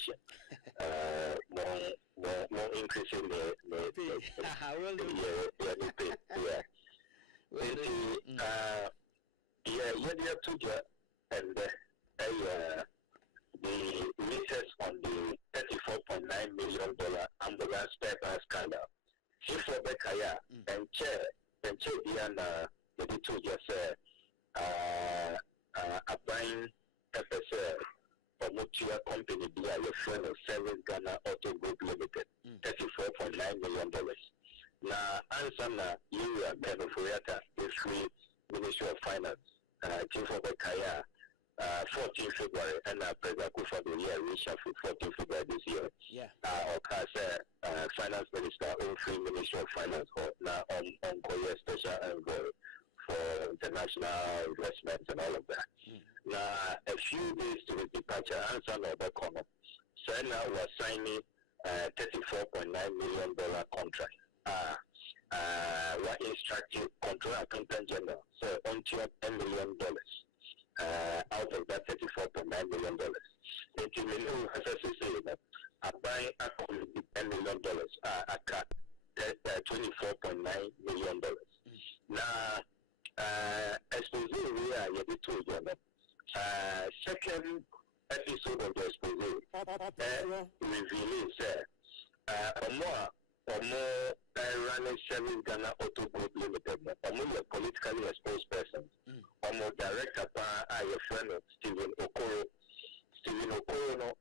addition. More increase in the and the latest on the $34.9 million ambulance spare parts scandal. Chief Obekaya and Chair Diana, the two just a buying FSL or Mutua company via your friend of Service Ghana Auto Group Limited, $34.9 million. Now, answer you are Benofuriata, the free Ministry of Finance, Chief Obekaya. 14 February and President Kufa the year reshuffle 14 February this year. Yeah. Finance Minister or Free Minister of Finance now on Korea Special Envoy for international investments and all of that. Now a few days to his departure, answer the corner. So now we're signing $34.9 million contract. We're instructing Control Accountant General, so until $10 million. Out of that $34.9 million. Until we know, as I say, that I buy a $10 million, I cut $24.9 million. Now, expose we are yet to you. Second episode of the expose revealing, more running Service Ghana Auto Group Limited, or more politically exposed persons, or more director by your friend Stephen Okoro,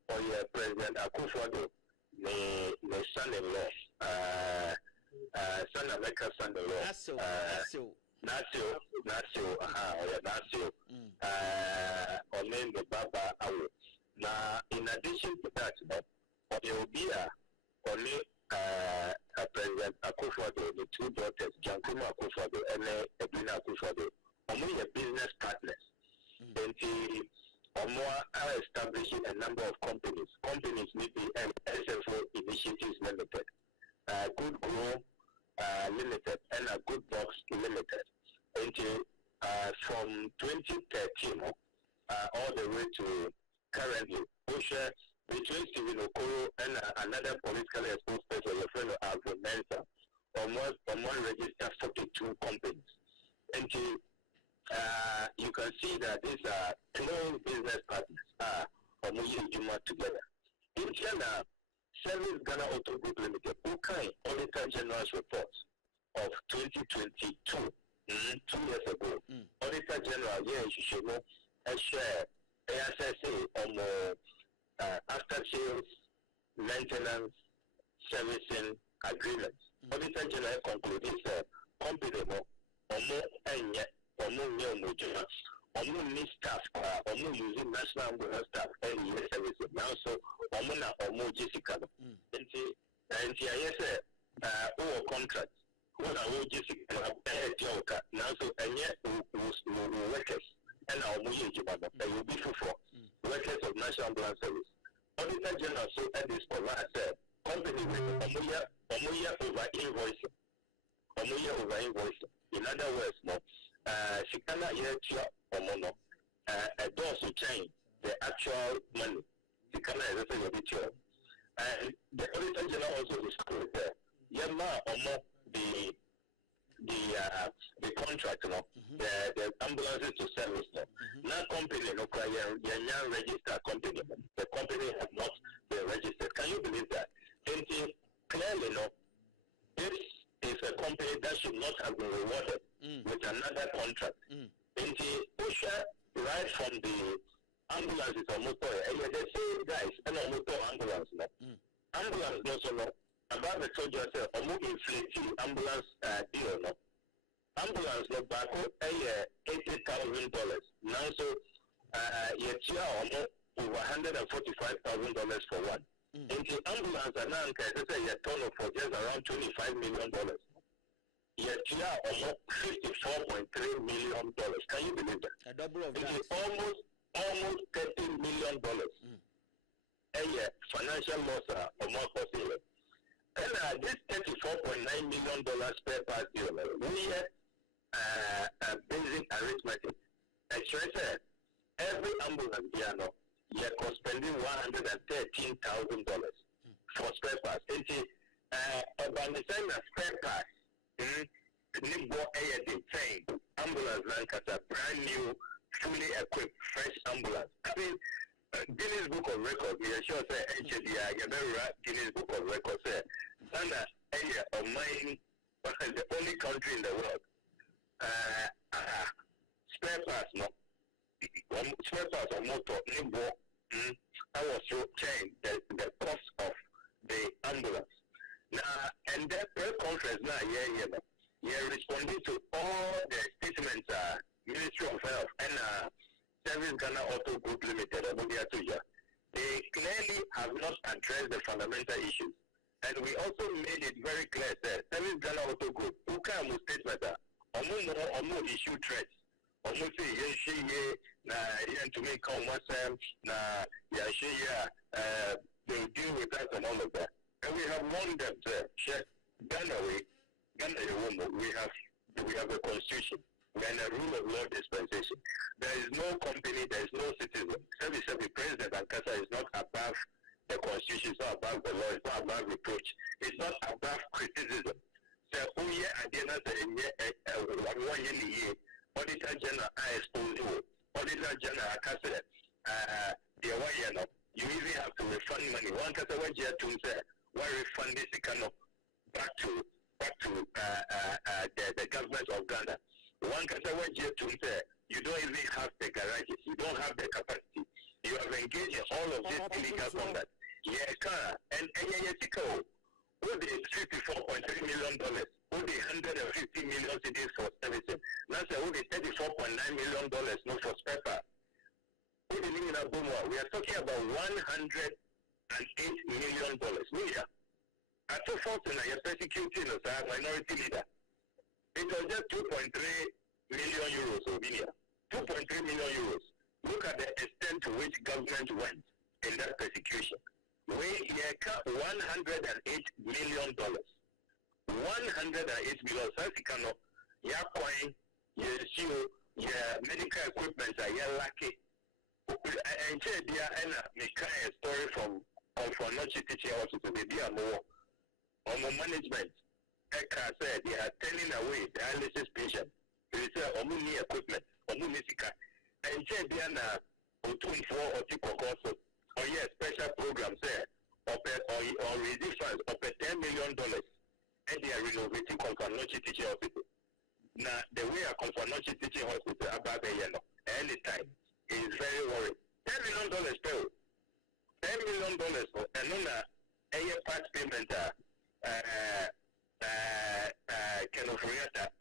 or your President Akufo-Addo, my son-in-law, son of Mecca son-in-law, Nasio, or name the Baba Awo. Now, in addition to that, there will be only President Akufo-Addo, the two daughters, Jankuma Akufo-Addo and Edwina Akufo-Addo, among business partners. And are establishing a number of companies. Companies may be SFO Initiatives Limited, Good Grow Limited, and a Good Box Limited. Until from 2013 all the way to currently, between Stephen Okoro and another politically exposed person, your friend Alvin Mensa, on one registered 42 companies. And you can see that these are close business partners together. In China, Service Ghana Auto Group Limited, Ukai Auditor General's report of 2022, 2 years ago, Auditor General, you should know, a share ASSA on after sales, maintenance, servicing agreements. Auditor General concluded that company more and yet staff, using national ambulance staff and year services. Now, so Jessica. And yes, contract. What are Jessica? Now, so and yet workers and our will be for workers of national ambulance service. Auditor General so at this point said company with over invoicing. In other words, she cannot yet omono a dose to change the actual money. She cannot say and the Auditor General also disclosed that Yama omo the contract, the ambulances to service them. Now company no young registered company. The company has not been registered. Can you believe that? And clearly this is a company that should not have been rewarded with another contract. And Pusha right from the ambulances or motor, and the same guys and a motor ambulance ambulance also no. About the told you inflating ambulance deal no. Ambulance no back $80,000. Now so over $145,000 for one. Into ambulance and now say turn for just around $25 million. $54.3 million. Can you believe that? A double of that. Almost $30 million. Financial loss or more possible. And this $34.9 million spare parts deal, we had basic arithmetic. Actually, every ambulance, you're spending $113,000 for spare parts. About the time of spare parts, Nimbo AD train ambulance Lancaster, brand new, fully equipped, fresh ambulance. I mean, Guinness Book of Records, we are sure say HDI, you very right, Guinness Book of Records say, Ghana area of mine, the only country in the world. Spare parts, no. Spare parts of motor, Nimbo, I was so changed the cost of the ambulance. Now, and that press conference now, you're responding to all the statements, Ministry of Health and Service Ghana Auto Group Limited, they clearly have not addressed the fundamental issues. And we also made it very clear that Service Ghana Auto Group, who can statement that, or issue threats. Almost say, to make they'll deal with that and all of that. And we have warned them to Ghana, we have a constitution. We are in a rule of law dispensation. There is no company, there is no citizen. Every president and Kasa is not above the constitution, it's not above the law, it's not above reproach, it's not above criticism. So, at the end of the year, Auditor General, I expose you. Auditor General, Kasa, you even have to refund money. One Kasa went here to say, why refund this back to the government of Ghana. One Kasa went here to say, you don't even have the garages, you don't have the capacity. You have engaged in all of this illegal conduct. And what is $54.3 million? What is $150 million CDs for servicing? Now, what is $34.9 million no for spare parts? We are talking about $108 million. At the first, you're persecuting a minority leader. It was just 2.3 million euros over here. 2.3 million euros. Look at the extent to which government went in that persecution. We cut $108 million. $108 million. So you cannot, your coin, your shoe, your medical equipment are your lucky. And there are a story from Confanochi Teaching Hospital, the more management. Eka said they are turning away dialysis patients. They say, Omuni equipment, Omunisika. And Diana, Otum for Otikokoso, or yes, special program there, or release funds of $10 million, and they are renovating Confanochi Teaching Hospital. Now, the way a Confanochi Teaching Hospital about anytime is very worried. $10 million per $10 million for another part payment. Can of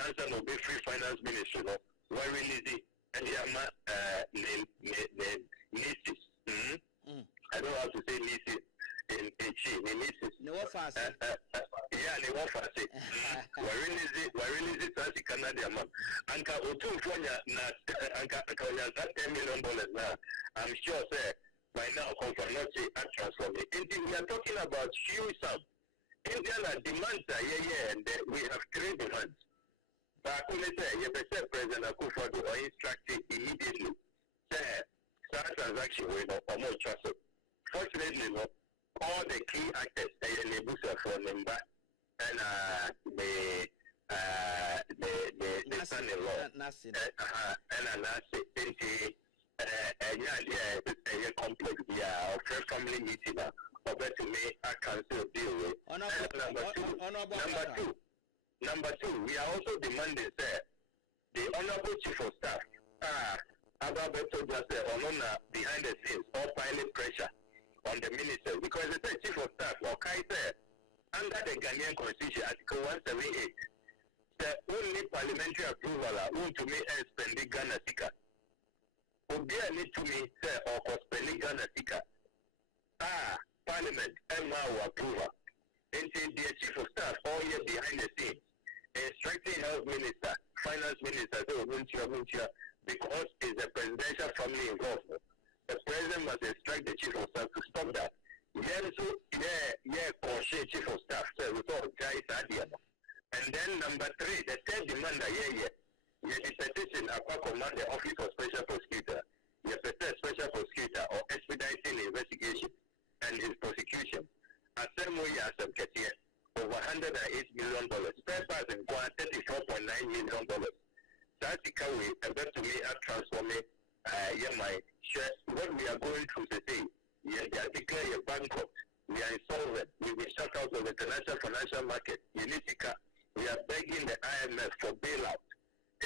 answer no be free finance ministry, no, very easy, and nieces. I don't know how to say nieces in nieces. No offense. Yeah, no offense. Very easy, Sansi Canada, man. Anka Otu Fonya, Anka that $10 million now. I'm sure, sir, by now, Confanochi and transform it. We are talking about huge sums. Indiana demands are and we have three demands. But President Akufo-Addo or instructed immediately. That transaction will not promote trust. Fortunately, all the key actors for Nimba and the son-in-law and a complex of family meeting. To me, I can still deal with. Number two, we are also demanding, sir, the Honorable Chief of Staff, Ababeto just behind the scenes, all pilot pressure on the minister, because the Chief of Staff, okay, sir, under the Ghanaian Constitution, Article 178, the only parliamentary approval want to me and spend the Ghana Sika. Obia need to me, sir, or spend Ghana Sika. Parliament, MR approval. Until the Chief of Staff, all year behind the scenes, instructing Health Minister, Finance Minister, because it's a presidential family involved. The President must instruct the Chief of Staff to stop that. Chief of Staff, so we thought, and then number three, the third demand, the petition, command the Office of Special Prosecutor, the Special Prosecutor or Expedite and his prosecution. Assembly Asam Ketia, over $108 million. Spare parts in Guam, $34.9 million. That's how we about to me transforming my share. What we are going through today, we are declared bankrupt. We are insolvent. We will shut out of the international financial market. Unitica. We are begging the IMF for bailout.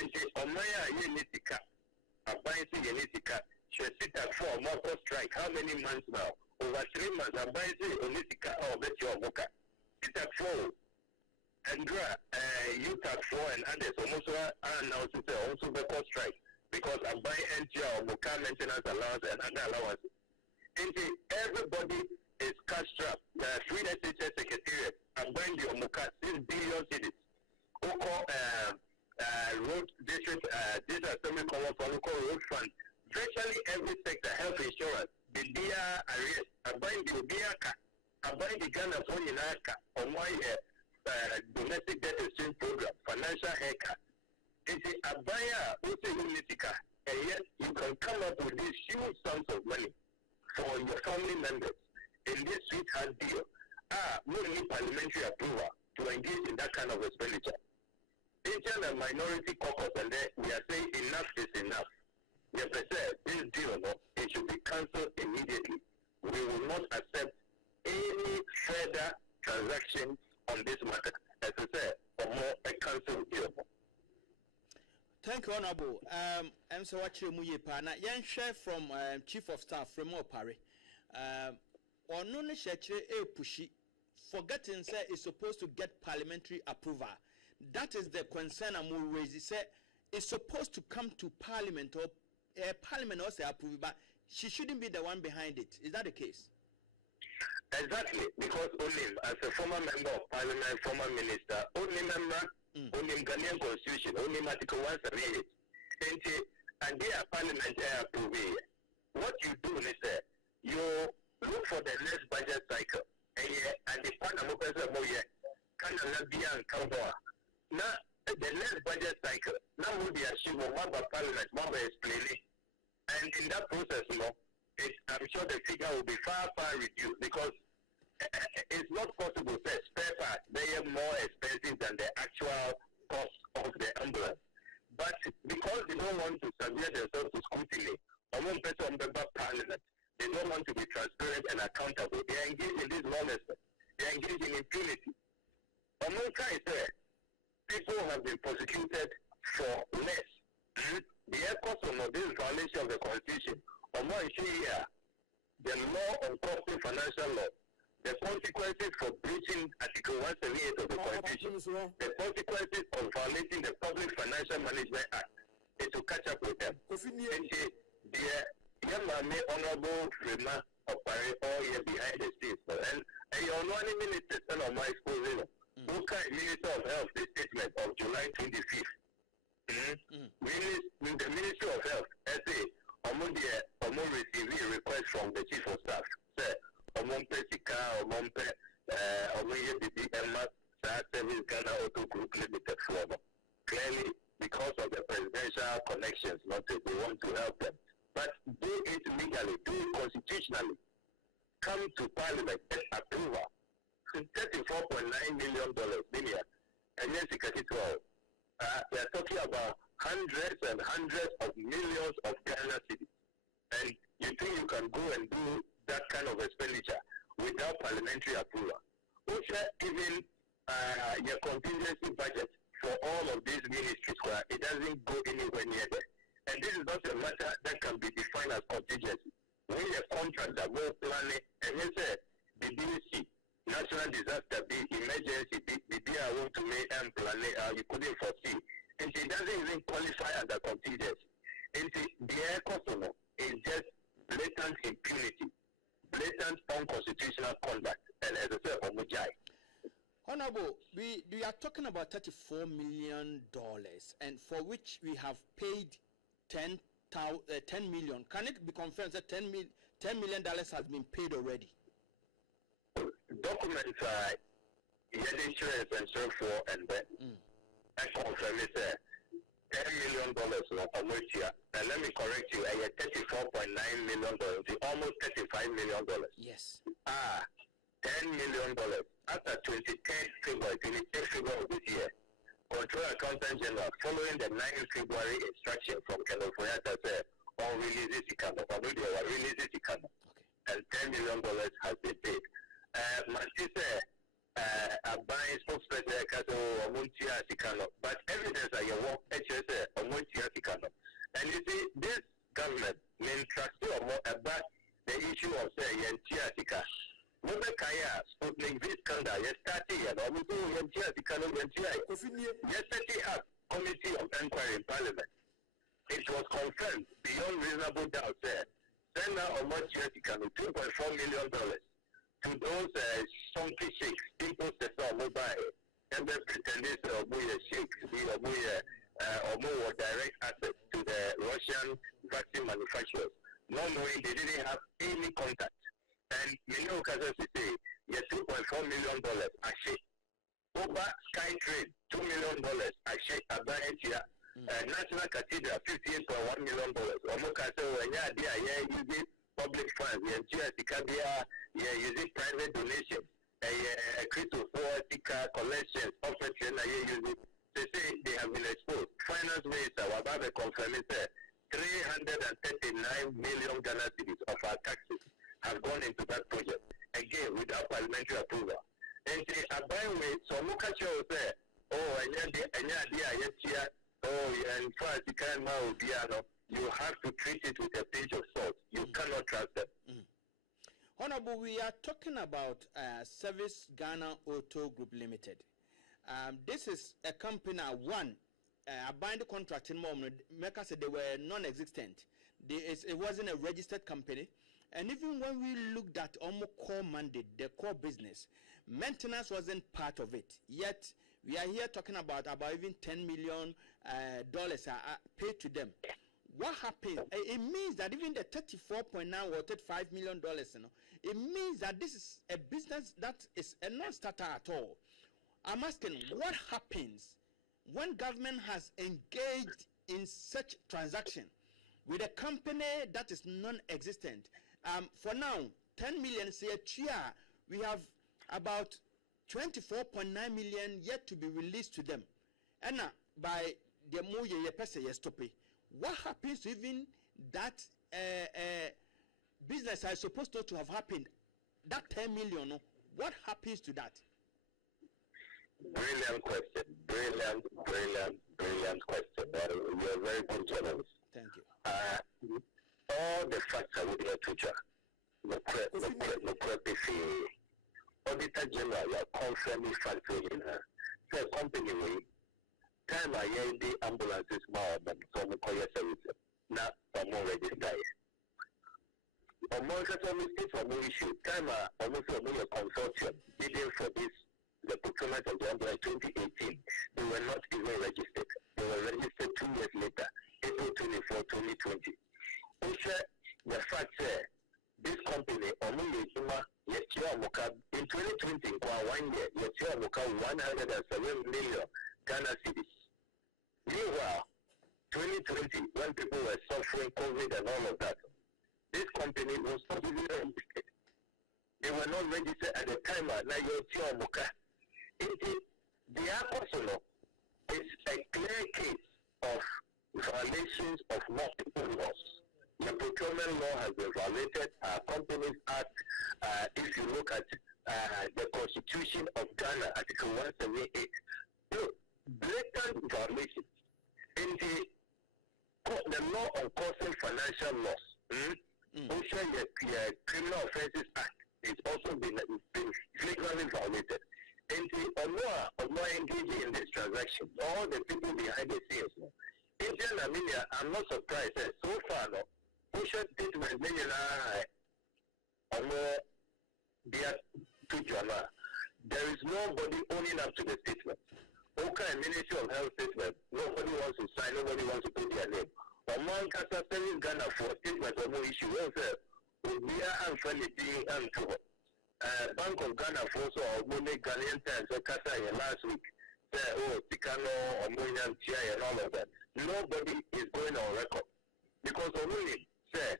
And say, Omaya Unitica, Abaisi Unitica, she sit at 4 more strike. How many months now? Over 3 months. Abaisi Unitica, oh, bet your mocha. Sit at 4. Andra, youth at 4 and others almost announced it also the strike because Abai NGO or Moka maintenance allowance and other allowances. And everybody is cash strapped. The Free SHS Secretariat are buying the Omuka 6 billion cities. Oko road district, this assembly cover for local road fund. Virtually every sector, health insurance, the BIA arrest, are buying the BIACA, are buying the Ghana phone in Aka, on my domestic debt exchange program, financial haircut. It's a buyer who say Unitica, and yet you can come up with these huge sums of money for your family members in this sweetheart deal. We need parliamentary approval to engage in that kind of expenditure. Asian and minority caucus, and then we are saying enough is enough. Yes, I said this deal, no, it should be cancelled immediately. We will not accept any further transaction on this matter. As I said, for more a cancelled deal. Thank you, Honorable. I'm so watching Muyepa. Now, Yan share from Chief of Staff from Opare. Or no, pushy. Forgetting say is supposed to get parliamentary approval. That is the concern I'm raising. Say it's supposed to come to Parliament or Parliament also approve, but she shouldn't be the one behind it. Is that the case? Exactly, because Onim, as a former member of Parliament, former minister, Onim member, Onim Ghanaian Constitution, Onim Article 178, and they are Parliament approve. What you do is you look for the next budget cycle, and the Parliament can be and now the next budget cycle, now will be achieved one by Parliament, one by explaining, and in that process, I'm sure the figure will be far reduced because it's not possible to spare parts. They are more expensive than the actual cost of the ambulance. But because they don't want to subject themselves to scrutiny, among person member Parliament, they don't want to be transparent and accountable. They are engaged in this lawlessness. They are engaged in impunity. Among people have been prosecuted for less. The cost of this violation of the Constitution, the law on costing financial law, the consequences for breaching Article 178 of the Constitution, the consequences of violating the Public Financial Management Act, is to catch up with them. And the Honorable Rema operate all year behind the scenes. And your one minister on my exposure. Look at Minister of Health, the statement of July 25th. The Ministry of Health, SA, Omo received a request from the Chief of Staff. Say, Omo Pesika, Omo Emma, Service Ghana Auto Group Limited Former. Clearly, because of the presidential connections, they want to help them. But do it legally, do it constitutionally. Come to Parliament, get approval. $34.9 million, and yes, we are talking about hundreds and hundreds of millions of Ghana cedis. And you think you can go and do that kind of expenditure without parliamentary approval? Which even your contingency budget for all of these ministries, where it doesn't go anywhere near there. And this is not a matter that can be defined as contingency. When your contractor go planning, and you say the DUC, National Disaster Emergency, the DIA want to make and plan you couldn't foresee. And it doesn't even qualify under contingency. And the air customer is just blatant impunity, blatant unconstitutional conduct, and as I said, Omujai. Honorable, we are talking about $34 million, and for which we have paid 10 million. Can it be confirmed that $10 million has been paid already? Documents are insurance and so forth, and then I confirm it. $10 million no almost here. And let me correct you, $34.9 million, almost $35 million. Yes. $10 million. After 23rd February of this year, Control Accountant General, following the 9th February instruction from California, said, on releases Ikano, releases Ikano. And $10 million has been paid. My sister, a buying spokesperson, but evidence that you walk, and you see, this government may trust you about the issue of Yantia. Kaya Sputnik V scandal, yesterday, and yesterday up committee of inquiry in Parliament. It was confirmed beyond reasonable doubt there. Send now almost $2.4 million to those funky sheikhs, people that saw mobile, and they pretended to be a sheikh, or more direct access to the Russian vaccine manufacturers, not knowing they didn't have any contact. And you know, as I say, $2.4 million actually. Over Sky Trade, $2 million actually. Abayetia, National Cathedral, $58.1 million. Omokase, using public funds, using private donations, crypto collections, using. They say they have been exposed. Finance Minister Wababe confirmed that 339 million Ghana cedis of our taxes have gone into that project, again without parliamentary approval. And say, way, so look at you there, and first you can't know, you have to treat it with a pinch of salt. You cannot trust them. Honorable, we are talking about Service Ghana Auto Group Limited. This is a company, a binding contract in moment, Mecca said they were non-existent. It wasn't a registered company. And even when we looked at almost core mandate, the core business, maintenance wasn't part of it. Yet, we are here talking about even $10 million are paid to them. What happened? It means that even the $34.9 or $35 million, it means that this is a business that is a non-starter at all. I'm asking, what happens when government has engaged in such transaction with a company that is non-existent? For now, 10 million say we have about 24.9 million yet to be released to them. And by the more you stop it, what happens to even that business is supposed to have happened? That 10 million, what happens to that? Brilliant question. Brilliant question. You're a very good journalist. Thank you. All the facts are with your teacher. The Auditor General, you are confirming facts in the company way. Time I hear the ambulances more than some courier services. Now, I'm already dying. On more for more issue, time almost a consortium bidding for this. The procurement of the ambulance 2018, they were not even registered. They were registered 2 years later, April 24, 2020. The fact that this company, in 2020, in 1 year, 107 million Ghana cedis. Meanwhile, 2020, when people were suffering COVID and all of that, this company was not even registered. They were not registered at the time. The apostle is a clear case of violations of multiple laws. The procurement law has been violated. Companies Act, if you look at the Constitution of Ghana, Article 178, look, blatant violations. In the law on causing financial loss, the Criminal Offences Act is also been flagrantly violated. And the engaging in this transaction, all the people behind the scenes. Indian Armenia, I'm not surprised that so far, Ocean statement, there is nobody owning up to the statement. Okay, Ministry of Health statement, nobody wants to sign, nobody wants to put their name. Among Casa Service Ghana for statement or no issue, we are unfriendly and Bank of Ghana for so money Ghanaian times or Casa last week. Tikano or Munyan Chia and all of that. nobody is going on record. Because only say,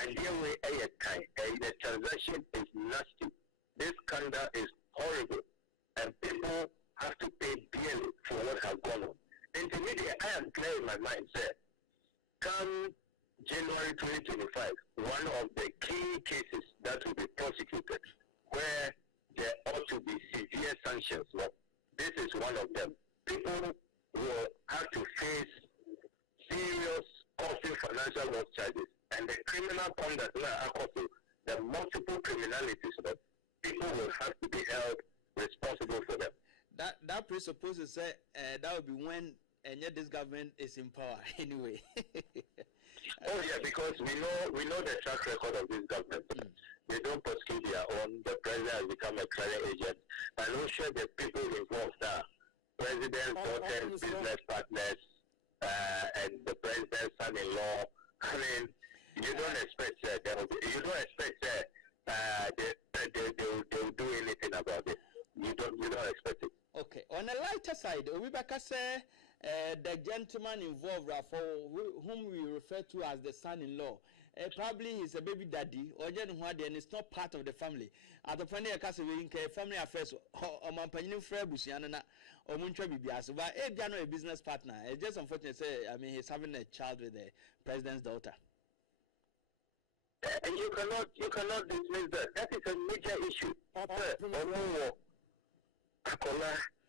and here we a time, the transaction is nasty. This scandal is horrible, and people have to pay dearly for what has gone on. Intermediate, I am clear in my mind, sir. Come January 2025, one of the key cases that will be prosecuted, where there ought to be severe sanctions. No, this is one of them. People will have to face serious costly financial loss charges, and the criminal conduct now, the multiple criminalities, no, people will have to be held responsible for them. That presupposes that would be when yet this government is in power anyway. Oh yeah, because we know the track record of this government. They don't prosecute their own. The president has become a credit agent, and also the people involved are president's daughters, business partners, and the president's son-in-law. I mean, you don't expect they'll do anything about it. You don't expect it. Okay. On the lighter side, Obibaka say the gentleman involved, whom we refer to as the son-in-law, probably he's a baby daddy, or and it's not part of the family. At the point family affairs, or Mampany Frebusiana, or Muntra Bibias, but a business partner. It's just unfortunate. He's having a child with the president's daughter. And you cannot dismiss that. That is a major issue.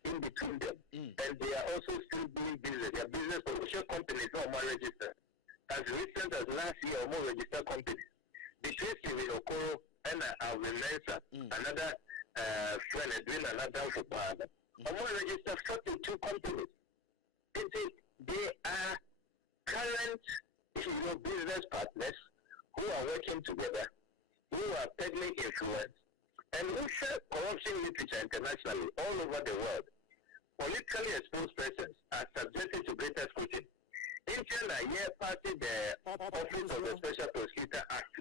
In between them, and they are also still doing business. Their business commercial companies are more registered. As recent as last year, more registered companies. Between Steven Okoro and Alvin Mensa, another friend, doing another for partner, more registered 42 companies. They are current business partners who are working together, who are peddling influence, and who share corruption literature internationally all over the world. Politically exposed persons are subjected to greater scrutiny. In China, party the Office of the Special Prosecutor Act,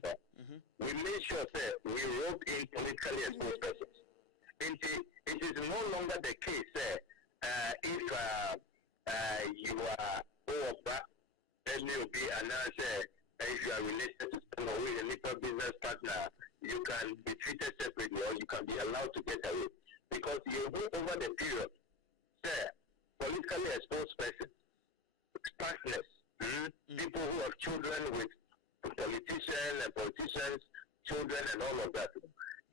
we made sure that we wrote in politically exposed persons. It is no longer the case if you are over, then you'll be announced if you are related to someone with a little business partner, you can be treated separately or you can be allowed to get away. Because you go over the period, politically exposed persons, partners, people who have children with politicians, children and all of that,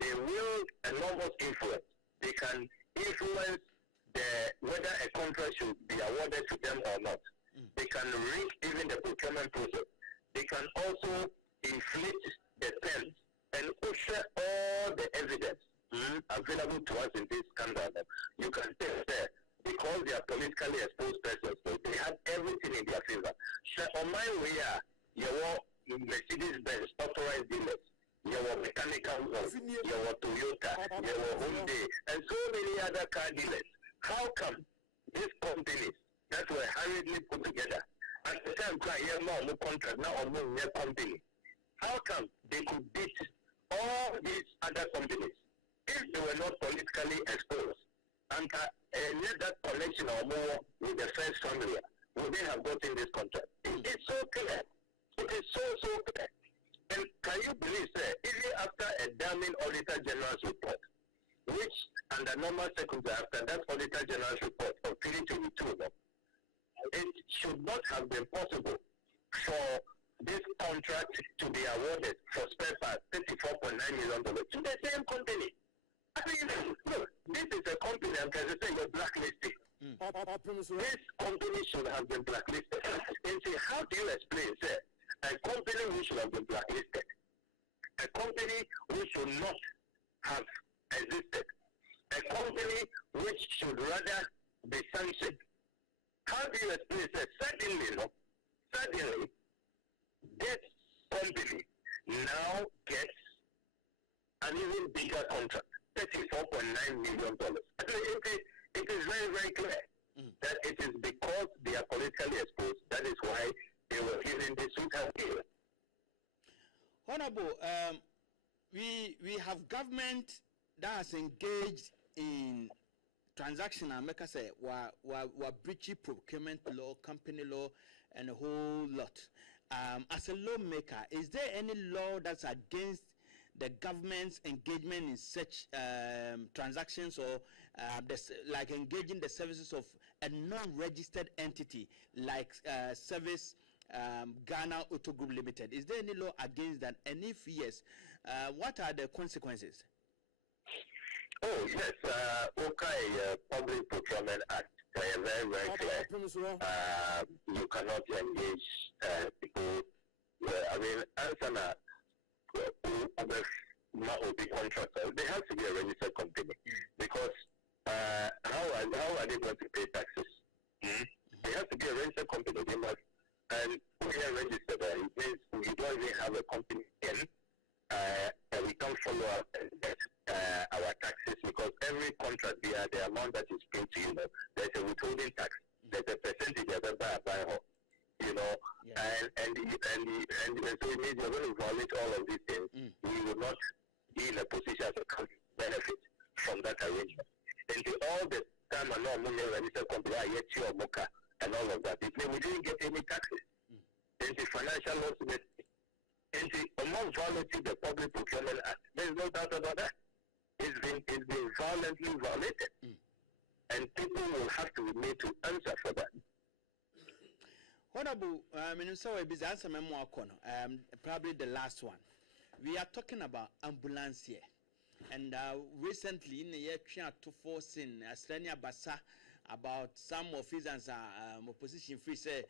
they wield enormous influence. They can influence whether a contract should be awarded to them or not. They can rig even the procurement process. They can also inflict the terms and usher all the evidence available to us in this scandal. You can tell that because they are politically exposed persons, so they have everything in their favor. On my way, you want Mercedes-Benz authorized dealers, you want mechanical work, you want Toyota, you want Hyundai, and so many other car dealers. How come these companies that were hurriedly put together at the time no contract now on their company, how come they could beat all these other companies if they were not politically exposed? And let that connection or more with the first family, would they have gotten this contract? It's so clear. It is so clear. And can you believe, sir, even after a damning Auditor General's report, which under normal circumstances, after that Auditor General's report of 2022, it should not have been possible for this contract to be awarded for spare parts, $34.9 million to the same company. I mean, look, this is a company, I'm going to say you're blacklisted. This company should have been blacklisted. And say, how do you explain, sir, a company which should have been blacklisted, a company which should not have existed, a company which should rather be sanctioned? How do you explain, sir? Suddenly, this company now gets an even bigger contract, $34.9 million. It is very, very clear that it is because they are politically exposed. That is why they were given this sweetheart deal. Honorable, we have government that has engaged in transaction and make us say wa breachy procurement law, company law, and a whole lot. As a lawmaker, is there any law that's against the government's engagement in such transactions, or like engaging the services of a non-registered entity like Service Ghana Auto Group Limited? Is there any law against that? And if yes, what are the consequences? Oh yes, Public Procurement Act, very, very clear. You cannot engage people. I mean, Ansana will be contractors. They have to be a registered company, because how are they going to pay taxes? They have to be a registered company. They must, and we are registered. It means we don't even have a company in, and we can't follow up and get our taxes, because every contract the amount that is paid to you, there's a withholding tax. There's a percentage of the buy home. And so it means you're going to violate all of these things. We will not be in a position to benefit from that arrangement. And all the time, I know registered company, and all of that. We didn't get any taxes. And the financial loss, and among violating the Public Procurement Act, there's no doubt about that. It's been violently violated. And people will have to be made to answer for that. Honorable Minister, probably the last one. We are talking about ambulance here. And recently, in the year 2014, Australia Basa, about some officers opposition free say,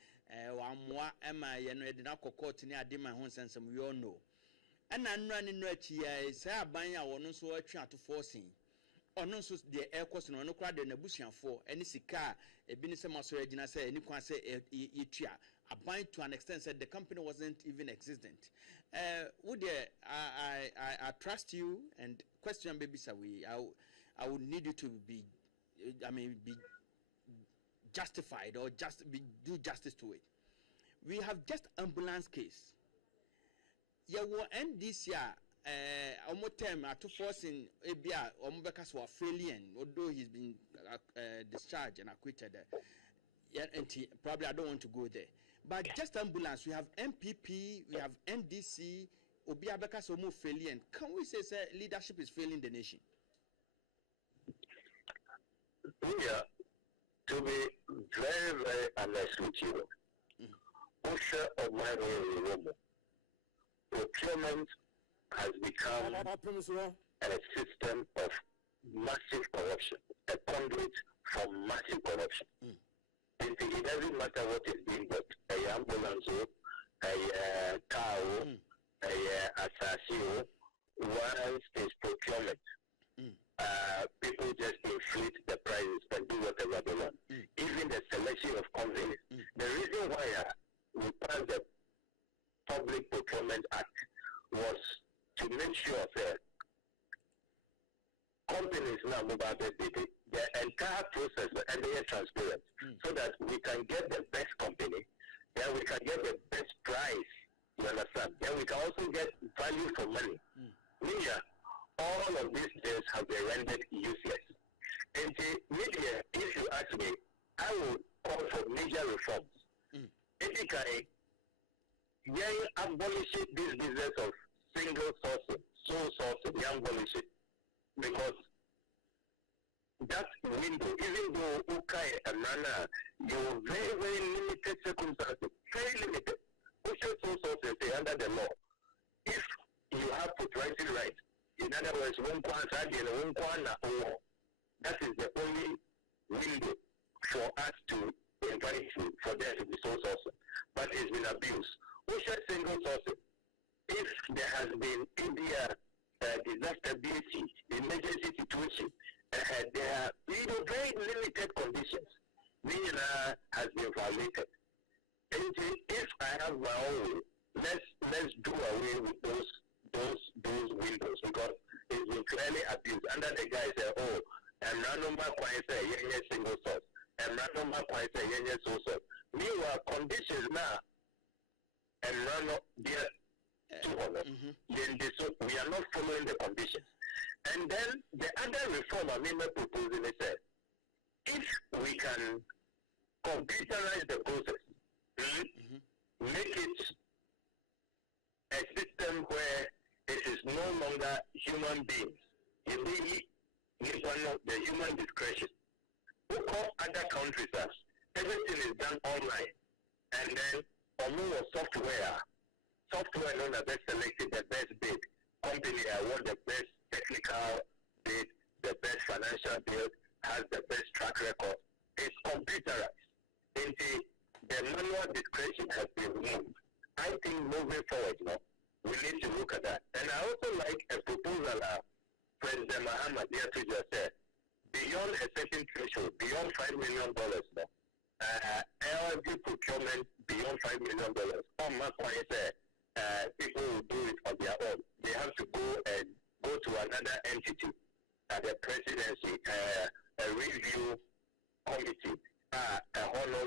Wamwa, Emma, Yenadinako court in Adima Honsen, we all know. And I'm running right here, say, Banya, or no so 2014. Or no, so the air cost no crowd in the bush and for any car, a business master, say, any can say, a bind to an extent said the company wasn't even existent. Would I trust you and question baby Sawi, I would need you to be justified or do justice to it. We have just ambulance case. Yeah, will end this year. Almost time to force in ABR or Mubakas were failing, although he's been discharged and acquitted. And probably I don't want to go there. But just ambulance, we have MPP, we have NDC, Obiabakas Omo failing. Can we say leadership is failing the nation? Yeah, to be very, very honest with you, Usher of my way, procurement has become a system of massive corruption, a conduit for massive corruption. It doesn't matter what is being bought, a ambulance, a car, a assassin, once is procurement. People just inflate the prices and do whatever they want. Even the selection of companies. The reason why we passed the Public Procurement Act was to make sure that companies now move out the entire process and they are transparent, so that we can get the best company, then we can get the best price, you understand? Then we can also get value for money. Media, all of these things have been rendered useless. And the media, if you ask me, I will call for major reforms. Ethically, they abolish this business of single sourcing, sole sourcing, they abolish it. Because that window, even though Ukai and Nana, you're very, very limited circumstances, very limited. Social sources say under the law, if you have proprietary rights, in other words, that is the only window for us to invite you for there to be sole sourcing. But it's been abused. Social single sourcing, if there has been India disaster beauty, emergency situation, there are very limited conditions. Media has been violated. And if I have my own, let's do away with those windows, because it's been clearly abused. Under the guy say, oh, and random quite say single source, and random quite say sole source. Meanwhile, conditions now, and random there. We are not following the conditions. And then the other reform I proposing is that if we can computerize the process, make it a system where it is no longer human beings. You see, the human discretion. Look how other countries are. Everything is done online. And then, although software known as best selected the best bid. Company award the best technical bid, the best financial bid, has the best track record. It's computerized. The manual discretion has been removed. I think moving forward, we need to look at that. And I also like a proposal President Mahama just said, beyond a certain threshold, beyond $5 million, LG procurement beyond $5 million, people will do it on their own. They have to go to another entity at the presidency, a review committee.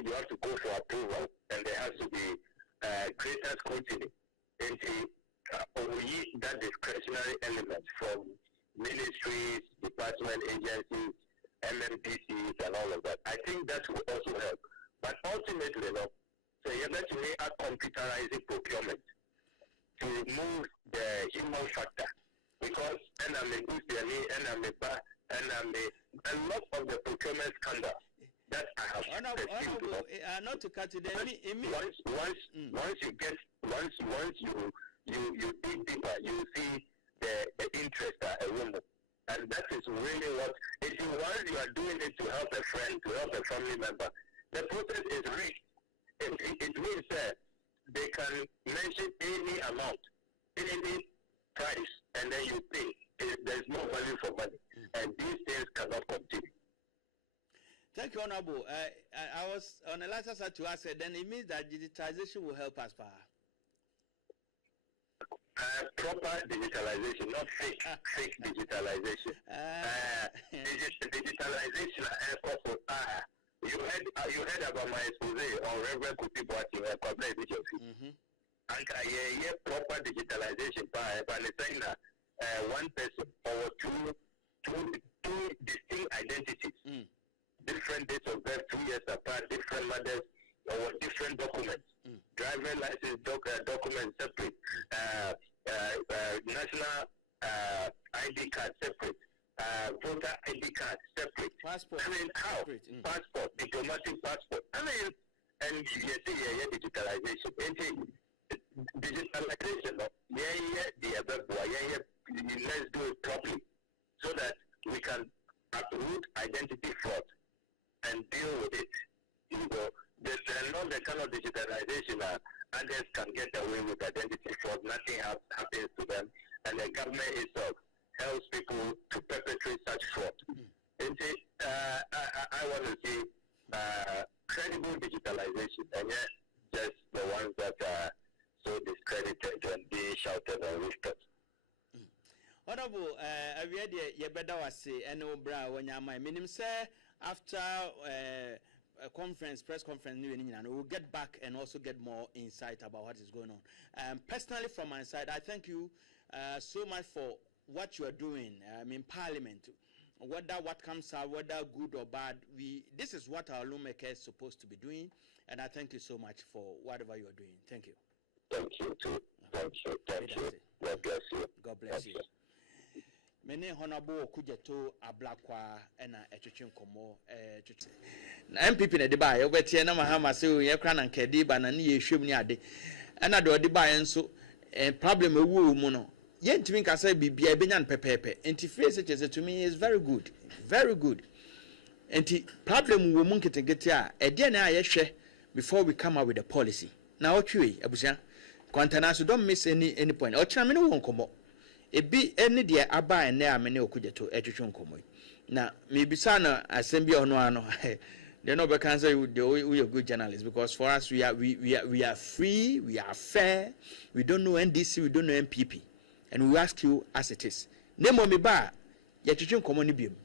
You have to go for approval, and there has to be greater scrutiny into that discretionary element from ministries, department agencies, MMPCs, and all of that. I think that will also help. But ultimately, so you have to make a computerizing procurement to remove the human factor. Because a lot of the procurement scandals that I have perceived. Not to cut it. Once you dig deeper, you see the interest a woman. And that is really what, if you want, you are doing it to help a friend, to help a family member, the process is rigged. It means that they can mention any amount, any price, and then you pay. There's no value for money. And these things cannot continue. Thank you, Honorable. I was on the last side to ask, then it means that digitization will help us, proper digitalization, not fake digitalization. Digitalization. You heard about my expose on Reverend Kuti Boati and Kwabla Ebijofi. And proper digitalization by the saying that one person or two distinct identities, different dates of birth, 2 years apart, different mothers, or different documents. Driver license documents separate, national ID card separate, voter ID card separate. Passport. I mean, how? Separate. Passport, diplomatic passport. I mean, and you see, digitalization. Digitalization, let's do it properly so that we can uproot identity fraud and deal with it. There's not the kind of digitalization others can get away with identity fraud, nothing happens to them, and the government itself helps people to perpetrate such fraud. I want to see credible digitalization, and yet just the ones that are so discredited and being shouted and whispered. Honorable, I read your better was say, and Obra when you're my minimum, sir, after a press conference, we'll get back and also get more insight about what is going on. Personally, from my side, I thank you so much for what you are doing in Parliament. Whether what comes out, whether good or bad, this is what our lawmakers is supposed to be doing, and I thank you so much for whatever you are doing. Thank you. Thank you too. Thank you. God bless you. God bless you. Many Honorable Okudzeto Ablakwa and a Komo. MPP na Dubai, over here, no Mahama say, we have Cran and Kediba and ye should me ade. And I do Dubai and so a problem a woo mono. Yet to me, I say, be a binyan pepepe. And to face it to me is very good. Very good. And the problem we monkey to get here, a DNA share before we come out with a policy. Now, okay, Abuja, Quantanaso don't miss any point. Or Chamino won't come up. It be any dear Abba and there many Okudzeto Education Comoy. Now, maybe Sana, assembly or no, they know can say we are good journalists because for us we are free, we are fair, we don't know NDC, we don't know MPP, and we ask you as it is. Nemo me ba, Education Common Bium.